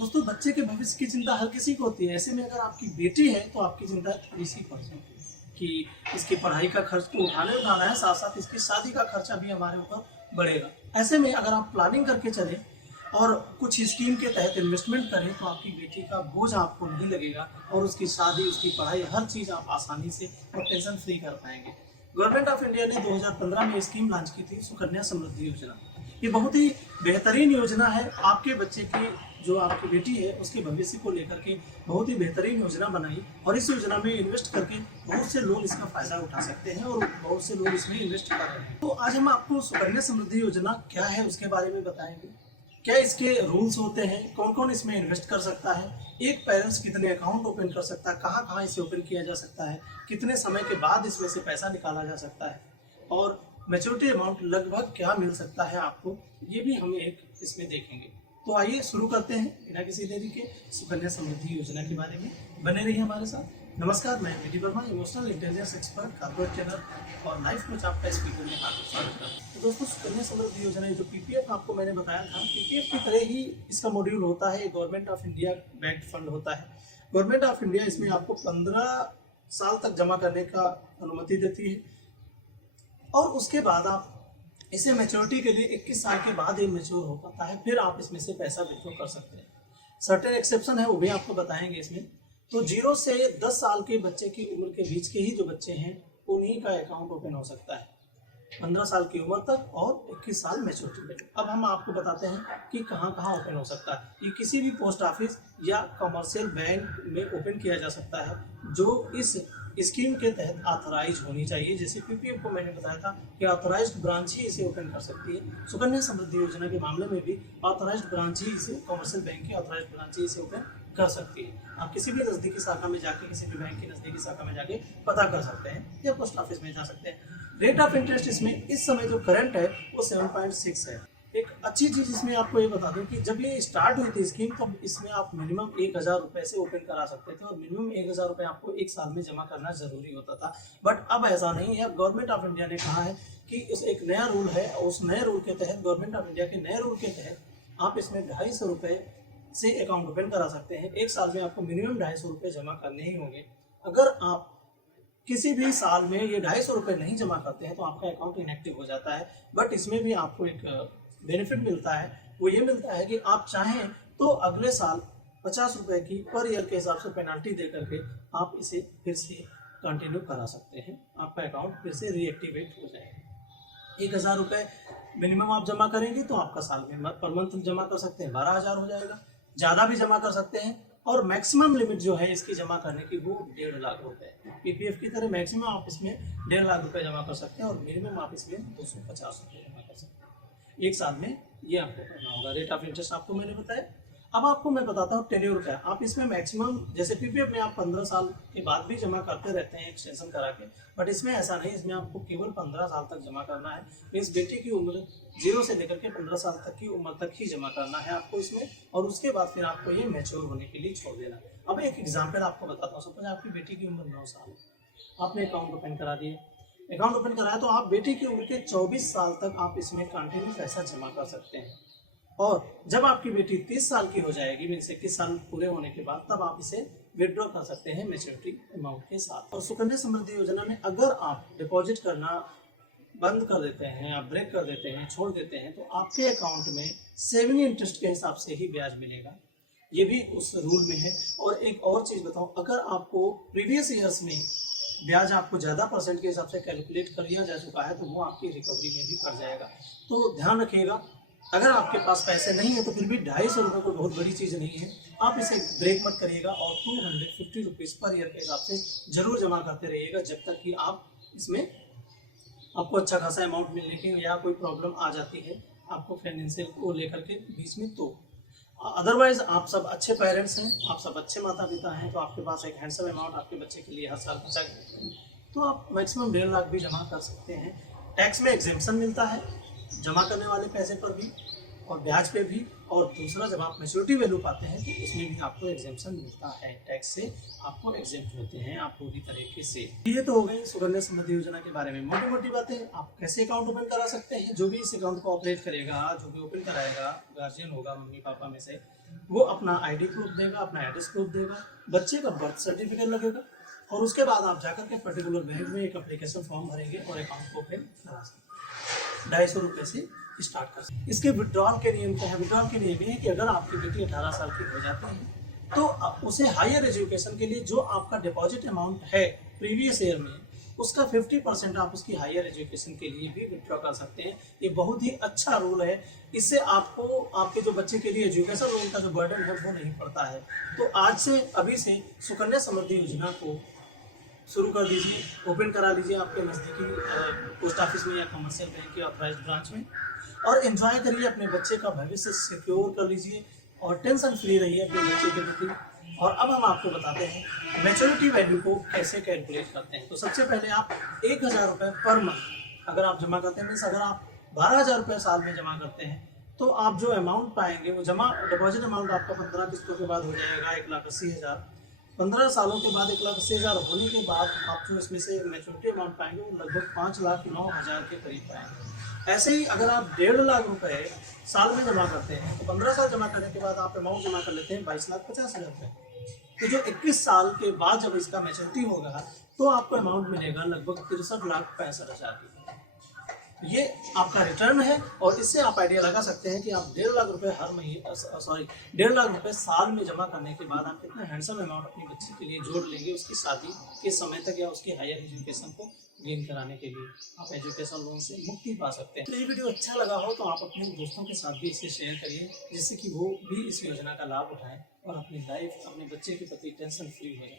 दोस्तों, बच्चे के भविष्य की चिंता हर किसी को होती है। ऐसे में अगर आपकी बेटी है तो आपकी चिंता थोड़ी सी बढ़ जाती है कि इसकी पढ़ाई का खर्च तो उठाना है, साथ साथ इसकी शादी का खर्चा भी हमारे ऊपर बढ़ेगा। ऐसे में अगर आप प्लानिंग करके चलें और कुछ स्कीम के तहत इन्वेस्टमेंट करें तो आपकी बेटी का बोझ आपको नहीं लगेगा और उसकी शादी, उसकी पढ़ाई, हर चीज़ आप आसानी से और टेंशन फ्री कर पाएंगे। गवर्नमेंट ऑफ इंडिया ने 2015 में स्कीम लॉन्च की थी, सुकन्या समृद्धि योजना। ये बहुत ही बेहतरीन योजना है। आपके बच्चे की, जो आपकी बेटी है, उसके भविष्य को लेकर के बहुत ही बेहतरीन योजना बनाई और इस योजना में इन्वेस्ट करके बहुत से लोग इसका फायदा उठा सकते हैं और बहुत से लोग इसमें इन्वेस्ट कर रहे हैं। तो आज हम आपको सुकन्या समृद्धि योजना क्या है उसके बारे में बताएंगे। क्या इसके रूल्स होते हैं, कौन कौन इसमें इन्वेस्ट कर सकता है, एक पेरेंट्स कितने अकाउंट ओपन कर सकता है, कहाँ कहाँ इसे ओपन किया जा सकता है, कितने समय के बाद इसमें से पैसा निकाला जा सकता है और मैच्योरिटी अमाउंट लगभग क्या मिल सकता है आपको, ये भी हम एक इसमें देखेंगे। तो आइए शुरू करते हैं बिना किसी देरी के सुकन्या समृद्धि योजना के बारे में। बने रहिए हमारे साथ। नमस्कार, मैं Vidhi Verma, emotional intelligence expert, corporate trainer और लाइफ कोच। आपका इस वीडियो में आपका स्वागत करता हूं। तो दोस्तों, सुकन्या समृद्धि योजना, जो पीपीएफ आपको मैंने बताया था, पीपीएफ की तरह ही इसका मॉड्यूल होता है। Government of India backed fund होता है। गवर्नमेंट ऑफ इंडिया इसमें आपको 15 साल तक जमा करने का अनुमति देती है और उसके बाद आप इसे मैच्योरिटी के लिए 21 साल के बाद ये मैच्योर हो पाता है, फिर आप इसमें से पैसा विथड्रॉ कर सकते हैं। सर्टेन एक्सेप्शन है, वो भी आपको बताएंगे इसमें। तो 0 से 10 साल के बच्चे की उम्र के बीच के ही जो बच्चे हैं उन्हीं का अकाउंट ओपन हो सकता है, 15 साल की उम्र तक और 21 साल मैच्योरिटी में। अब हम आपको बताते हैं कि कहाँ कहाँ ओपन हो सकता है। ये किसी भी पोस्ट ऑफिस या कमर्शियल बैंक में ओपन किया जा सकता है जो इस स्कीम के तहत ऑथराइज होनी चाहिए। जैसे पीपीएफ को मैंने बताया था कि ऑथराइज्ड ब्रांच ही इसे ओपन कर सकती है। सुकन्या समृद्धि योजना के मामले में भी ऑथराइज्ड ब्रांच ही इसे, कमर्शियल बैंक की ऑथराइज्ड ब्रांच ही इसे ओपन कर सकती है। आप किसी भी नज़दीकी शाखा में जाके, किसी भी बैंक की नज़दीकी शाखा में जाके पता कर सकते हैं या पोस्ट ऑफिस में जा सकते हैं। रेट ऑफ इंटरेस्ट इसमें इस समय जो करंट है वो 7.6 है। एक अच्छी चीज़ इसमें आपको ये बता दूं कि जब ये स्टार्ट हुई थी स्कीम, तो इसमें आप मिनिमम 1000 रुपये से ओपन करा सकते थे और मिनिमम 1000 रुपये आपको एक साल में जमा करना जरूरी होता था। बट अब ऐसा नहीं है। गवर्नमेंट ऑफ इंडिया ने कहा है कि उस एक नया रूल है, उस नए रूल के तहत, गवर्नमेंट ऑफ इंडिया के नए रूल के तहत आप इसमें 250 रुपये से अकाउंट ओपन करा सकते हैं। एक साल में आपको मिनिमम 250 रुपये जमा करने ही होंगे। अगर आप किसी भी साल में ये 250 रुपये नहीं जमा करते हैं तो आपका अकाउंट इनएक्टिव हो जाता है। बट इसमें भी आपको एक बेनिफिट मिलता है, वो ये मिलता है कि आप चाहें तो अगले साल 50 रुपये की पर ईयर के हिसाब से पेनल्टी दे करके आप इसे फिर से कंटिन्यू करा सकते हैं। आपका अकाउंट फिर से रीएक्टिवेट हो जाएगा। 1000 रुपये मिनिमम आप जमा करेंगे तो आपका साल में पर मंथ जमा कर सकते हैं 12,000 हो जाएगा। ज़्यादा भी जमा कर सकते हैं और मैक्सिमम लिमिट जो है इसकी जमा करने की वो 1.5 लाख रुपए। पीपीएफ की तरह मैक्सिमम आप इसमें 1.5 लाख रुपए जमा कर सकते हैं और मिनिमम आप इसमें 250 रुपये जमा कर सकते हैं। एक साल में ये आपको करना होगा। रेट ऑफ इंटरेस्ट आपको मैंने बताया। अब आपको मैं बताता हूँ टेन्योर का। आप इसमें मैक्सिमम, जैसे पीपीएफ में आप 15 साल के बाद भी जमा करते रहते हैं एक्सटेंशन करा के, बट इसमें ऐसा नहीं। इसमें आपको केवल 15 साल तक जमा करना है। मीन्स बेटी की उम्र 0 से लेकर के 15 साल तक की उम्र तक ही जमा करना है आपको इसमें, और उसके बाद फिर आपको ये मैच्योर होने के लिए छोड़ देना। अब एक एग्जाम्पल आपको बताता हूँ। सपोज आपकी बेटी की उम्र 9 साल है, आपने अकाउंट ओपन करा दिए। अकाउंट ओपन कराया तो आप बेटी की उम्र के 24 साल तक आप इसमें कंटिन्यू पैसा जमा कर सकते हैं और जब आपकी बेटी 30 साल की हो जाएगी, मीन्स 21 साल पूरे होने के बाद, तब आप इसे विड्रॉ कर सकते हैं मैच्योरिटी अमाउंट के साथ। और सुकन्या समृद्धि योजना में अगर आप डिपॉजिट करना बंद कर देते हैं, आप ब्रेक कर देते हैं, छोड़ देते हैं, तो आपके अकाउंट में सेविंग इंटरेस्ट के हिसाब से ही ब्याज मिलेगा। ये भी उस रूल में है। और एक और चीज़ बताऊँ, अगर आपको प्रीवियस ईयर्स में ब्याज आपको ज़्यादा परसेंट के हिसाब से कैलकुलेट कर लिया जा चुका है तो वो आपकी रिकवरी में भी कर जाएगा। तो ध्यान रखिएगा, अगर आपके पास पैसे नहीं है तो फिर भी 250 रुपये कोई बहुत बड़ी चीज़ नहीं है। आप इसे ब्रेक मत करिएगा और 250 रुपीज़ पर ईयर के हिसाब से जरूर जमा करते रहिएगा जब तक कि आप इसमें, आपको अच्छा खासा अमाउंट मिलने की या कोई प्रॉब्लम आ जाती है आपको फाइनेंशियल को लेकर के बीच में। तो अदरवाइज आप सब अच्छे पेरेंट्स हैं, आप सब अच्छे माता पिता हैं, तो आपके पास एक हैंडसम अमाउंट आपके बच्चे के लिए हर साल बचा के, तो आप मैक्सिमम 1.5 लाख भी जमा कर सकते हैं। टैक्स में एग्जेम्पशन मिलता है जमा करने वाले पैसे पर भी और ब्याज पे भी और दूसरा जब आप मैच्योरिटी वैल्यू पाते हैं तो उसमें भी आपको एग्जेम्पशन मिलता है, टैक्स से आपको एग्जेम्प्ट होते हैं आप पूरी तरीके से। ये तो हो गई सुकन्या समृद्धि योजना के बारे में मोटी मोटी बातें। आप कैसे अकाउंट ओपन करा सकते हैं, जो भी इस अकाउंट को ऑपरेट करेगा, जो भी ओपन कराएगा, गार्जियन होगा मम्मी पापा में से, वो अपना ID प्रूफ देगा, अपना एड्रेस प्रूफ देगा, बच्चे का बर्थ सर्टिफिकेट लगेगा और उसके बाद आप जाकर के पर्टिकुलर बैंक में एक एप्लीकेशन फॉर्म भरेंगे और अकाउंट को ओपन करा सकते हैं। 250 रुपये से स्टार्ट कर सकते हैं। इसके विड्रॉल के नियम क्या है? विड्रॉल के नियम ये है कि अगर आपकी बेटी 18 साल की हो जाती है तो उसे हायर एजुकेशन के लिए जो आपका डिपॉजिट अमाउंट है प्रीवियस ईयर में, उसका 50% आप उसकी हायर एजुकेशन के लिए भी विड्रॉ कर सकते हैं। ये बहुत ही अच्छा रूल है। इससे आपको आपके जो बच्चे के लिए एजुकेशन लोन का जो बर्डन है वो नहीं पड़ता है। तो आज से अभी से सुकन्या समृद्धि योजना को शुरू कर दीजिए, ओपन करा लीजिए आपके नज़दीकी पोस्ट ऑफिस में या कमर्शियल बैंक के ऑथराइज ब्रांच में, और एंजॉय करिए, अपने बच्चे का भविष्य सिक्योर कर लीजिए और टेंशन फ्री रहिए अपने बच्चे के प्रति। और अब हम आपको बताते हैं मैच्योरिटी वैल्यू को कैसे कैलकुलेट करते हैं। तो सबसे पहले आप 1000 रुपये पर मंथ अगर आप जमा करते हैं, मीन्स अगर आप 12,000 रुपये साल में जमा करते हैं तो आप जो अमाउंट पाएंगे वो जमा डिपॉजिट अमाउंट आपका 15 किस्तों के बाद हो जाएगा 1,80,000। 15 सालों के बाद 1,80,000 होने के बाद आप जो इसमें से मैच्योरिटी अमाउंट पाएंगे वो लगभग 5,09,000 के करीब पाएंगे। ऐसे ही अगर आप 1.5 लाख रुपए साल में जमा करते हैं तो 15 साल जमा करने के बाद आप अमाउंट जमा कर लेते हैं 22,50,000 रुपये। तो जो 21 साल के बाद जब इसका मैच्योरिटी होगा तो आपको अमाउंट मिलेगा लगभग 63,65,000 की। ये आपका रिटर्न है और इससे आप आइडिया लगा सकते हैं कि आप 1.5 लाख रुपए हर महीने 1.5 लाख रुपए साल में जमा करने के बाद आप कितना हैंडसम अमाउंट अपनी बच्ची के लिए जोड़ लेंगे उसकी शादी के समय तक या उसकी हायर एजुकेशन को गेन कराने के लिए। आप एजुकेशन लोन से मुक्ति पा सकते हैं। तो ये वीडियो अच्छा लगा हो तो आप अपने दोस्तों के साथ भी इसे शेयर करिए जिससे कि वो भी इस योजना का लाभ उठाएं और अपनी लाइफ अपने बच्चे के प्रति टेंशन फ्री हो जाए।